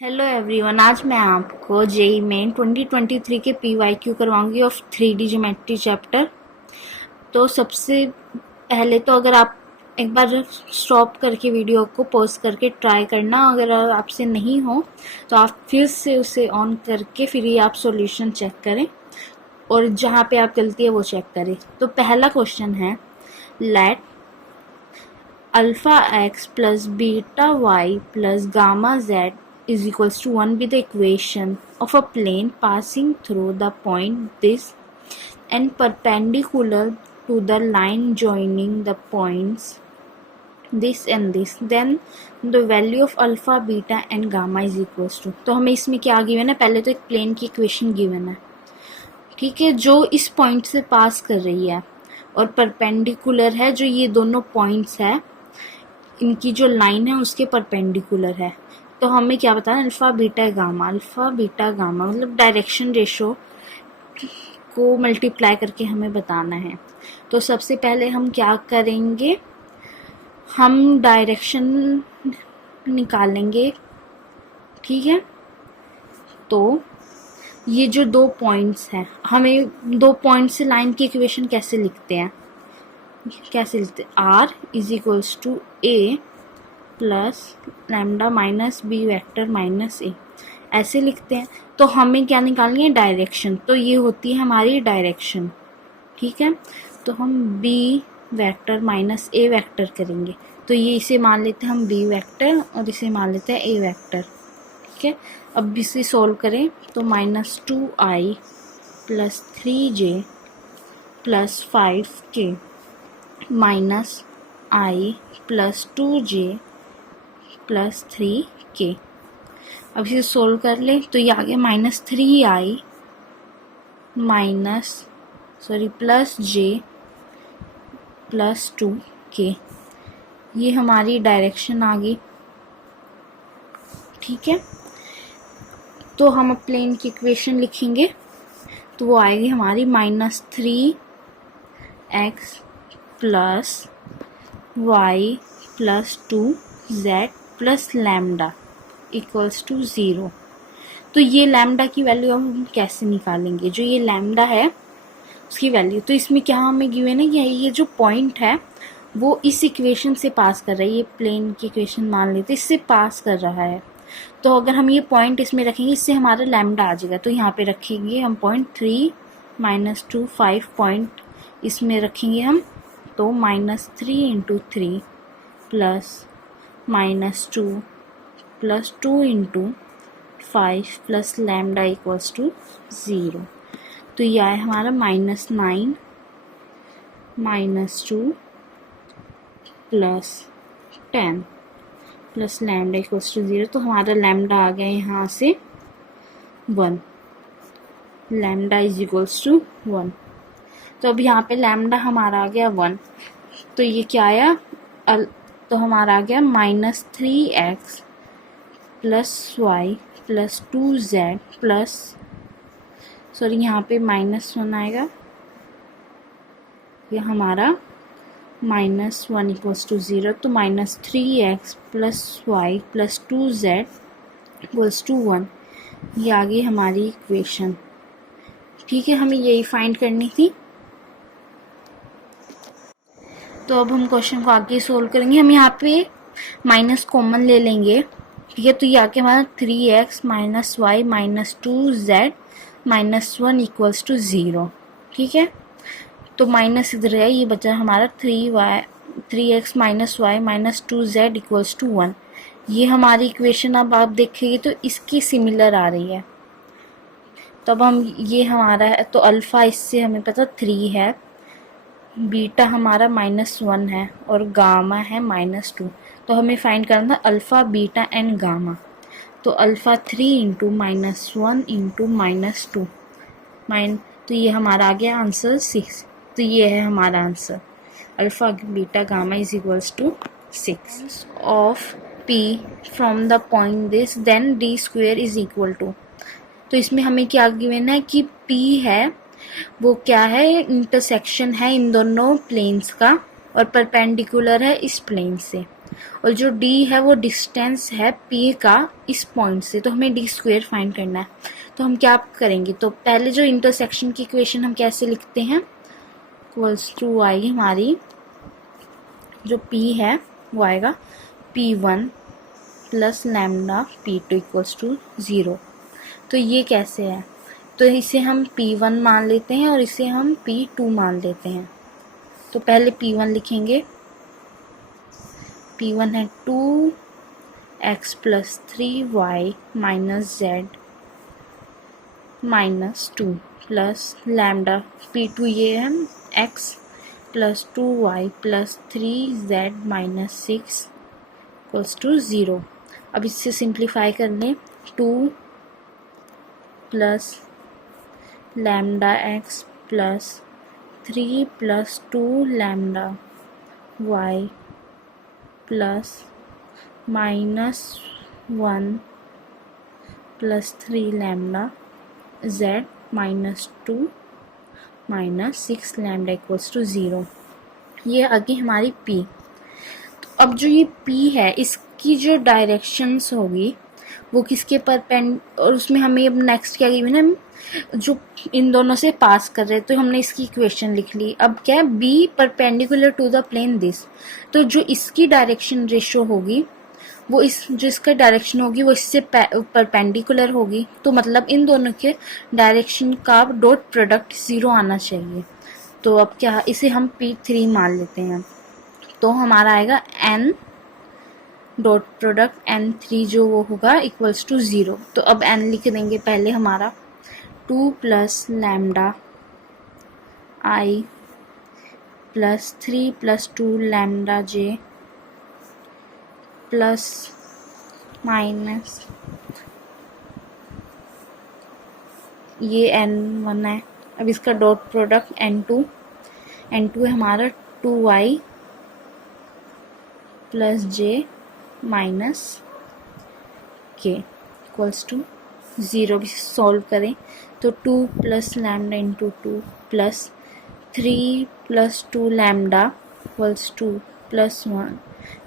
Hello everyone, आज मैं आपको जेईई मेन 2023 के पीवाईक्यू करवाऊंगी ऑफ 3D ज्योमेट्री चैप्टर। तो सबसे पहले तो अगर आप एक बार स्टॉप करके वीडियो को पॉज करके ट्राई करना, अगर आपसे नहीं हो तो आप फिर से उसे ऑन करके फिर ही आप सॉल्यूशन चेक करें और जहाँ पे आप गलती है वो चेक करें। तो पहला क्वेश्चन है, let alpha x plus beta y plus gamma z is equals to 1 be the equation of a plane passing through the point this and perpendicular to the line joining the points this and this, then the value of alpha beta and gamma is equals to। तो हमें इसमें क्या given है, पहले तो एक plane की equation given है, ठीक है, जो इस पॉइंट से पास कर रही है और परपेंडिकुलर है, जो ये दोनों पॉइंट्स है इनकी जो लाइन है उसके परपेंडिकुलर है। तो हमें क्या बताना, अल्फा बीटा गामा मतलब डायरेक्शन रेशो को मल्टीप्लाई करके हमें बताना है। तो सबसे पहले हम क्या करेंगे, हम डायरेक्शन निकालेंगे, ठीक है। तो ये जो दो पॉइंट्स हैं, हमें दो पॉइंट से लाइन की इक्वेशन कैसे लिखते हैं, R is equals to A plus lambda minus B vector minus A, ऐसे लिखते हैं। तो हमें क्या निकालनी है, डायरेक्शन। तो ये होती है हमारी डायरेक्शन, ठीक है। तो हम बी वेक्टर माइनस ए वेक्टर करेंगे, तो ये इसे मान लेते हैं हम बी वेक्टर और इसे मान लेते हैं ए वेक्टर, ठीक है। अब इसे सोल्व करें तो -2i plus 3j plus 5k minus i plus 2j plus 3k। अब इसे सोल्व कर ले तो ये आ गया -3i plus j plus 2k। ये हमारी डायरेक्शन आ गई, ठीक है। तो हम प्लेन की इक्वेशन लिखेंगे तो वो आएगी हमारी -3x plus y plus 2z plus lambda equals to 0। तो ये लैम्डा की वैल्यू हम कैसे निकालेंगे, जो ये लैम्डा है उसकी वैल्यू। तो इसमें क्या हमें गिवन है कि ये जो पॉइंट है वो इस इक्वेशन से पास कर रहा है, ये प्लेन की इक्वेशन मान लेते, इससे पास कर रहा है। तो अगर हम ये पॉइंट इसमें रखेंगे, इससे हमारा लैम्डा आ जाएगा। तो यहाँ पे रखेंगे हम पॉइंट 3 -2 5 पॉइंट इसमें रखेंगे हम, तो -3 × 3 plus -2 plus 2 × 5 plus lambda equals to 0। तो यह है हमारा -9 -2 plus 10 plus lambda equals to 0। तो हमारा लैम्डा आ गया यहाँ से 1, लैम्डा इज इक्वल्स टू 1। तो अब यहाँ पे लैम्डा हमारा आ गया 1, तो ये क्या आया, तो हमारा आ गया -3x plus y plus 2z plus, sorry यहाँ पे -1 आएगा, यह हमारा -1 इक्वल्स टू 0। तो -3x plus y plus 2z equals to 1, ये आ गई हमारी इक्वेशन, ठीक है। हमें यही फाइंड करनी थी। तो अब हम क्वेश्चन को आगे सोल्व करेंगे। हम यहाँ पे माइनस कॉमन ले लेंगे, ठीक है। तो ये आके हमारा 3x minus y minus 2z minus 1 equals to 0, ठीक है। तो माइनस इधर है, ये बचा हमारा 3x minus y minus 2z equals to 1। ये हमारी इक्वेशन अब आप देखेंगे तो इसकी सिमिलर आ रही है। तो अब हम, ये हमारा है, तो अल्फ़ा इससे हमें पता 3 है, बीटा हमारा -1 है और गामा है -2। तो हमें फाइंड करना था अल्फ़ा बीटा एंड गामा। तो अल्फ़ा 3 × -1 × -2 तो ये हमारा आ गया आंसर 6। तो ये है हमारा answer, alpha beta gamma is equals to 6 of p from the point this then d² is equal to. तो इसमें हमें क्या गिवन है कि p है वो क्या है, इंटरसेक्शन है इन दोनों प्लेन्स का और परपेंडिकुलर है इस प्लेन से। और जो d है वो डिस्टेंस है p का इस पॉइंट से, तो हमें d² फाइंड करना है। तो हम क्या करेंगे, तो पहले जो इंटरसेक्शन की इक्वेशन हम कैसे लिखते हैं, इक्वल्स टू y, हमारी जो p है वो आएगा p1 plus lambda p2 equals to 0। तो ये कैसे है, तो इसे हम p1 मान लेते हैं और इसे हम p2 मान लेते हैं। तो पहले p1 लिखेंगे, p1 है 2x plus 3y minus z minus 2 plus lambda p2 ये है x plus 2y plus 3z minus 6 equals to 0। अब इससे सिंप्लीफाई कर लें, 2 plus lambda x plus 3 plus 2 lambda y plus minus 1 plus 3 lambda z minus 2 minus 6 lambda equals to 0। ये आगे हमारी p। तो अब जो ये p है इसकी जो डायरेक्शंस होगी वो किसके और उसमें हमें अब नेक्स्ट क्या गिवन है, जो इन दोनों से पास कर रहे हैं, तो हमने इसकी इक्वेशन लिख ली। अब क्या है, b perpendicular to the plane this, तो जो इसकी डायरेक्शन रेशो होगी वो जिसका डायरेक्शन होगी वो इससे परपेंडिकुलर होगी, तो मतलब इन दोनों के डायरेक्शन का डॉट प्रोडक्ट 0 आना चाहिए। तो अब क्या, इसे हम p3 मान लेते हैं, तो हमारा आएगा n डॉट प्रोडक्ट n3 जो वो होगा इक्वल्स टू 0। तो अब n लिख देंगे पहले हमारा 2 plus lambda i plus 3 plus 2 lambda j plus minus ये n1 है। अब इसका डॉट प्रोडक्ट n2 है हमारा 2y plus j minus k equals to 0। भी सॉल्व करें तो 2 plus lambda into 2 plus 3 plus 2 lambda equals to plus 1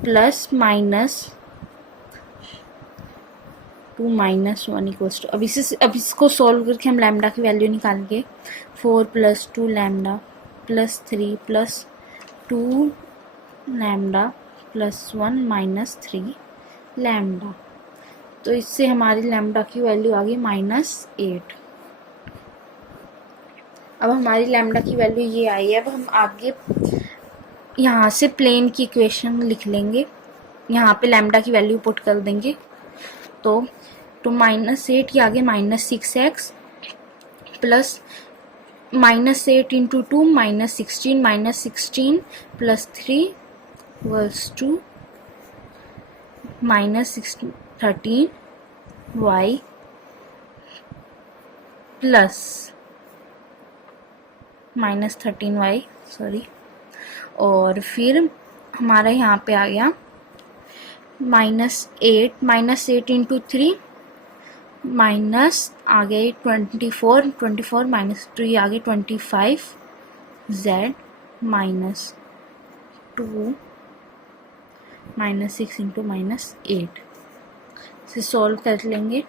plus minus 2 minus 1 equals to, अब इसको सॉल्व करके हम लैम्डा की वैल्यू निकालेंगे। 4 plus 2 lambda plus 3 plus 2 lambda plus 1 minus 3 lambda. तो इससे हमारी लैम्डा की वैल्यू आ गई -8। अब हमारी लैम्डा की वैल्यू ये आई है। अब हम आगे यहाँ से प्लेन की इक्वेशन लिख लेंगे, यहाँ पे लैम्डा की वैल्यू पुट कर देंगे। तो -8 के आगे -6x plus -8 into 2 -16 plus 3 equals to -13y plus -13y sorry, और फिर हमारा यहाँ पे आ गया -8 इंटू 3 माइनस आ गए 24 माइनस 2 ये आ गए 25 z माइनस 2 -6 इंटू -8 से सॉल्व कर लेंगे।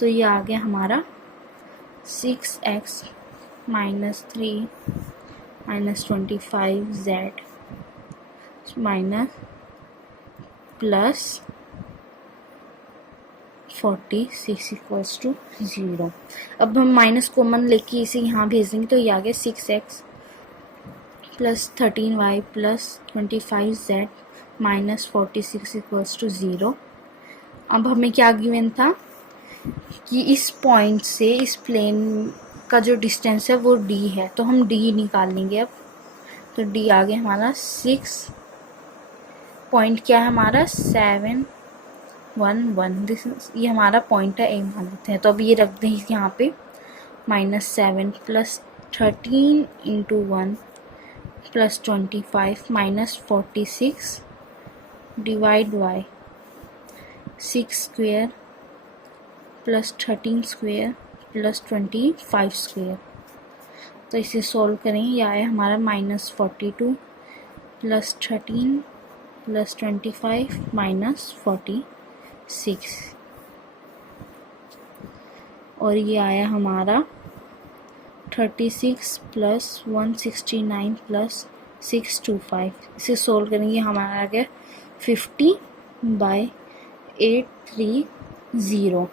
तो ये आ गया हमारा 6x minus 3 minus 25z minus plus 46 equals to 0। अब हम माइनस कॉमन लेके इसे यहाँ भेज देंगे, तो ये आ गया 6x plus 13y plus 25z minus 46 equals to 0। अब हमें क्या गिवन था कि इस पॉइंट से इस प्लेन का जो डिस्टेंस है वो d है, तो हम d निकाल लेंगे। अब तो d आ गया हमारा 6 पॉइंट क्या है हमारा 711, ये हमारा पॉइंट है a मान लेते हैं। तो अब ये रख दें यहाँ पे -7 plus 13 into 1 plus 25 minus 46 divide by 6 square plus 13 square plus 25 square. तो इसे सॉल्व करें, यह आया हमारा -42 प्लस 13 प्लस 25 माइनस 46, और ये आया हमारा 36 प्लस 169 प्लस 625। इसे सोल्व करेंगे, हमारा आ गया 50/830।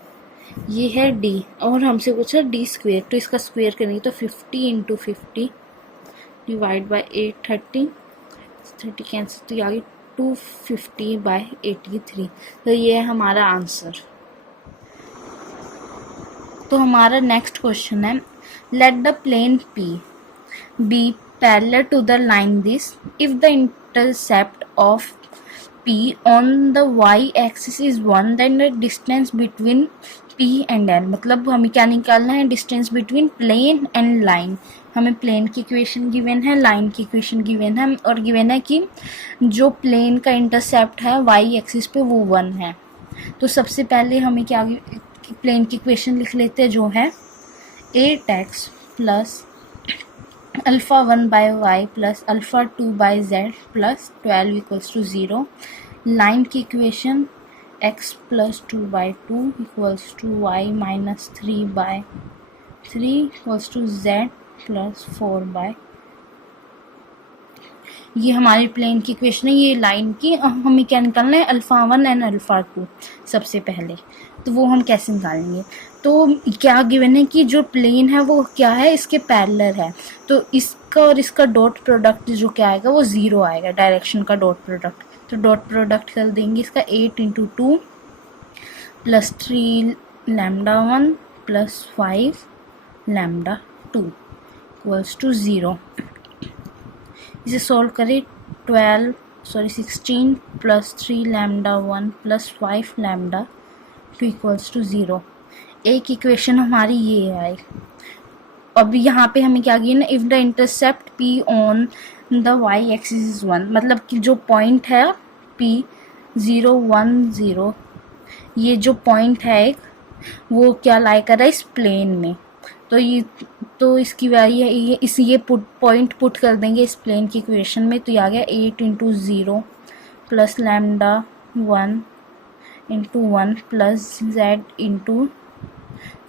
ये है d, और हमसे पूछा d स्क्वेयर, तो इसका स्क्वेयर करेंगे तो 50 इंटू 50 डिवाइड बाई 830, 30 कैंसिल, तो ये आ गई 250/83। तो ये है हमारा आंसर। तो हमारा नेक्स्ट क्वेश्चन है, let the plane P be parallel to the line this if the intercept of P on the y-axis is 1, then the distance between P and L। मतलब हमें क्या निकालना है, distance between plane and line. हमें plane की equation given है, line की equation given है, और गिवन है कि जो प्लेन का इंटरसेप्ट है वाई एक्सिस पे वो 1 है। तो सबसे पहले हमें क्या, प्लेन की इक्वेशन लिख लेते हैं, जो है 8x plus alpha 1/y plus alpha 2/z plus 12 equals to 0। Line की equation x plus 2/2 equals to y minus 3/3 equals to z plus 4/। ये हमारी प्लेन की इक्वेशन है, ये लाइन की। हमें क्या निकालना है, अल्फ़ा 1 एंड अल्फ़ा 2 सबसे पहले, तो वो हम कैसे निकालेंगे। तो क्या गिवन है कि जो प्लेन है वो क्या है, इसके पैरेलल है, तो इसका और इसका डॉट प्रोडक्ट जो क्या आएगा वो 0 आएगा, डायरेक्शन का डॉट प्रोडक्ट। तो डॉट प्रोडक्ट कर देंगे इसका 8 into 2 plus 3 lambda 1 plus 5 lambda 2 equals to 0। इसे सॉल्व करें, 16 plus 3 lambda 1 plus 5 lambda 2 equals to 0। एक इक्वेशन हमारी ये आई। अब यहाँ पे हमें क्या गिवन है, if the intercept P on the y axis is 1, मतलब कि जो पॉइंट है P 0 1 0, ये जो पॉइंट है एक, वो क्या लाई कर रहा है इस प्लेन में। तो इसकी वैल्यू ये पॉइंट पुट कर देंगे इस प्लेन की इक्वेशन में, तो ये आ गया 8 into 0 plus lambda 1 into 1 plus z into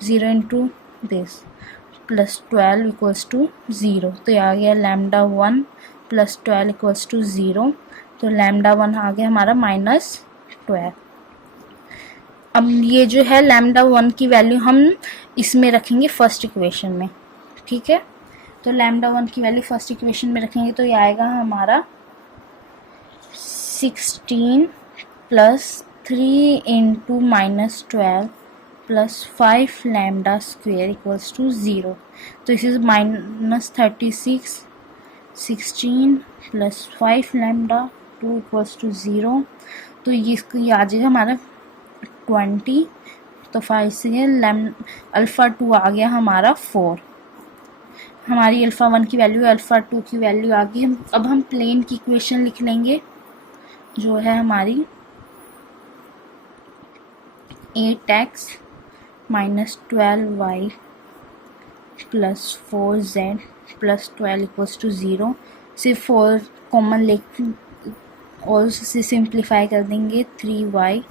0 into this plus 12 equals to 0। तो ये आ गया लैम्डा 1 प्लस 12 इक्वल्स टू 0। तो लैम्डा 1 आ गया हमारा -12। अब ये जो है लैम्डा 1 की वैल्यू हम इसमें रखेंगे फर्स्ट इक्वेशन में, ठीक है। तो लैम्डा 1 की वैल्यू फर्स्ट इक्वेशन में रखेंगे, तो ये आएगा हमारा 16 plus 3 into -12 plus 5 lambda square equals to 0। तो this is -36, 16 plus 5 lambda 2 equals to 0। तो ये आ जाएगा हमारा 20। तो 5 से अल्फ़ा 2 आ गया हमारा 4। हमारी अल्फ़ा 1 की वैल्यू, अल्फ़ा 2 की वैल्यू आ गई। अब हम प्लेन की इक्वेशन लिख लेंगे, जो है हमारी 8x minus 12y plus 4z plus 12 equals to 0। सिर्फ 4 कॉमन ले और से सिंप्लीफाई कर देंगे, 3y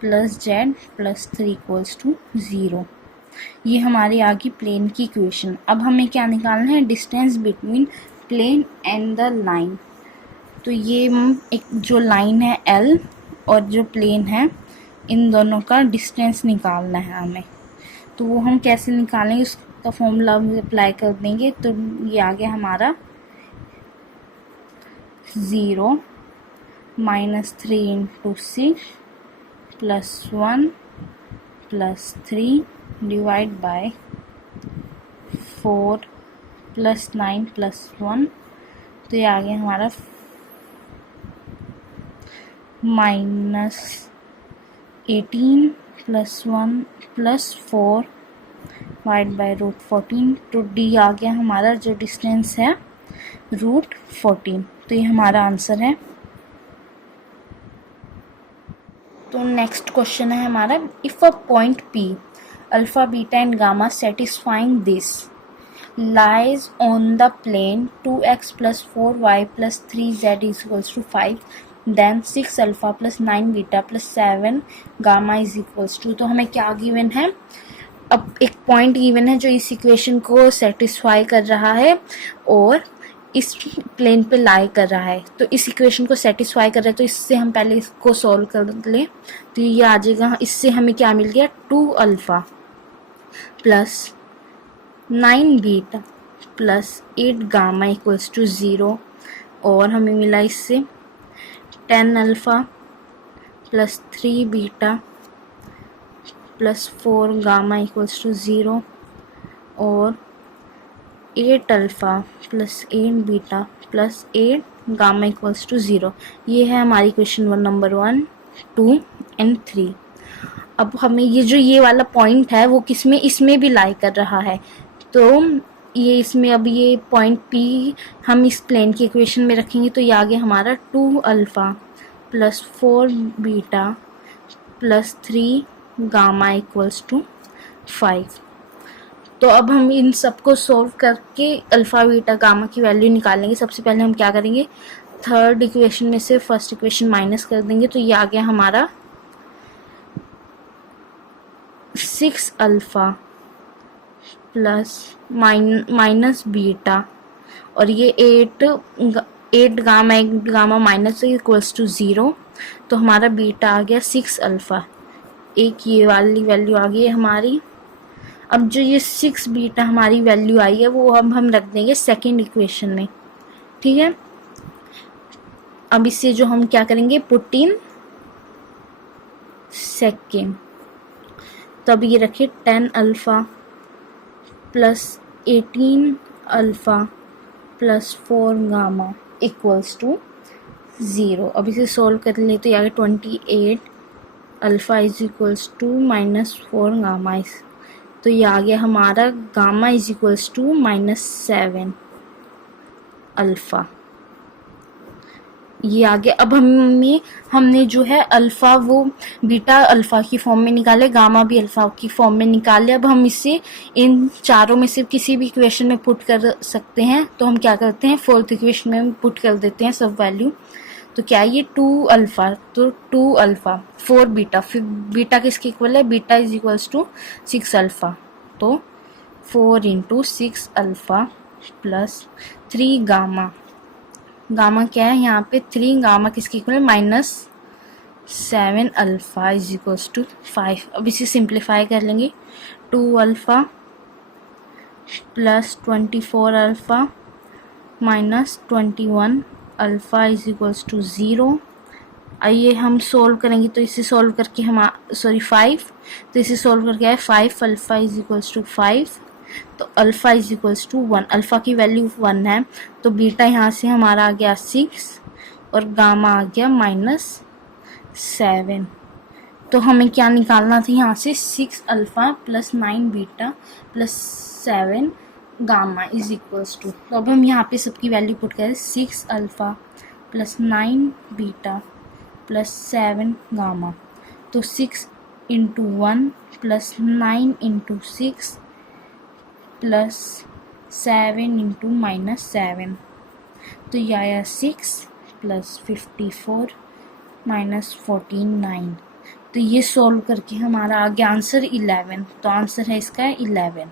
plus z plus 3 equals to 0। ये हमारी आ गई प्लेन की इक्वेशन। अब हमें क्या निकालना है, distance between plane and the line. तो ये एक जो लाइन है L और जो प्लेन है, इन दोनों का डिस्टेंस निकालना है हमें। तो वो हम कैसे निकालेंगे, उसका फॉर्मूला अप्लाई कर देंगे। तो ये आ गया हमारा 0 -3 into 6 plus 1 plus 3 divide by 4 plus 9 plus 1। तो ये आ गया हमारा -18 प्लस 1 प्लस 4 डिवाइड बाय √14। तो डी आ गया हमारा, जो डिस्टेंस है √14। तो ये हमारा आंसर है। तो नेक्स्ट क्वेश्चन है हमारा, if a point P alpha beta and gamma satisfying this lies on the plane 2x plus 4y plus 3z is equals to 5, then 6 alpha plus 9 beta plus 7 gamma is equals to, तो हमें क्या given है, अब एक point given है जो इस equation को सेटिस्फाई कर रहा है और इस प्लेन पे लाई कर रहा है, तो इस इक्वेशन को सेटिस्फाई कर रहा है, तो इससे हम पहले इसको सॉल्व कर लें। तो ये आ जाएगा, इससे हमें क्या मिल गया, 2 alpha plus 9 beta plus 8 gamma equals to 0, और हमें मिला इससे 10 alpha plus 3 beta plus 4 gamma equals to 0, और 8 alpha plus 8 beta plus 8 gamma equals to 0। ये है हमारी क्वेश्चन नंबर 1, 2 एंड 3। अब हमें ये वाला पॉइंट है वो किस में, इसमें भी लाई कर रहा है, तो ये इसमें अब ये पॉइंट P हम इस प्लेन की इक्वेशन में रखेंगे, तो ये आ गया हमारा 2 alpha plus 4 beta plus 3 gamma equals to 5। तो अब हम इन सबको सॉल्व करके अल्फ़ा बीटा गामा की वैल्यू निकालेंगे। सबसे पहले हम क्या करेंगे, थर्ड इक्वेशन में से फर्स्ट इक्वेशन माइनस कर देंगे, तो ये आ गया हमारा 6 अल्फ़ा प्लस माइनस बीटा, और ये 8 गामा माइनस इक्वल्स टू 0, तो हमारा बीटा आ गया 6 अल्फ़ा। एक ये वाली वैल्यू आ गई है हमारी। अब जो ये 6 बीटा हमारी वैल्यू आई है वो अब हम रख देंगे सेकेंड इक्वेशन में, ठीक है। अब इससे जो हम क्या करेंगे, पुट इन सेकेंड, तब ये रखे 10 alpha plus 18 alpha plus 4 gamma equals to 0। अब इसे सॉल्व कर ले तो ये आ गया 28 alpha is equals to minus 4 gamma, तो ये आ गया हमारा gamma is equals to -7 alpha. ये आ गया। अब हमने जो है अल्फ़ा वो बीटा अल्फ़ा की फॉर्म में निकाले, गामा भी अल्फ़ा की फॉर्म में निकाले। अब हम इसे इन चारों में से किसी भी इक्वेशन में पुट कर सकते हैं, तो हम क्या करते हैं, फोर्थ इक्वेशन में पुट कर देते हैं सब वैल्यू। तो क्या ये 2 अल्फ़ा, तो 2 अल्फ़ा 4 बीटा, फिर बीटा किसके इक्वल है, beta is equals to 6 alpha, तो 4 into 6 alpha plus 3 gamma, gamma क्या है यहाँ पे 3 गामा किसके इक्वल है, -7 अल्फ़ा इज इक्वल्स टू 5। अब इसे सिंप्लीफाई कर लेंगे, 2 alpha plus 24 alpha minus 21 alpha is equals to 0। आइए हम सोल्व करेंगे, तो इसे सोल्व करके हम 5, तो इसे सोल्व करके आए 5 अल्फ़ा इज इक्वल्स टू 5, तो alpha is equals to 1, alpha की वैल्यू 1 है, तो बीटा यहाँ से हमारा आ गया 6 और गामा आ गया -7। तो हमें क्या निकालना था यहाँ से, 6 alpha plus 9 beta plus 7 gamma is equals to, तो अब हम यहाँ पे सबकी वैल्यू पुट करें, 6 alpha plus 9 beta plus 7 gamma, तो 6 into 1 plus 9 into 6 plus 7 into -7, तो यह आया 6 प्लस 54 माइनस 14 9। तो ये सॉल्व करके हमारा आ गया आंसर 11, तो आंसर है इसका 11।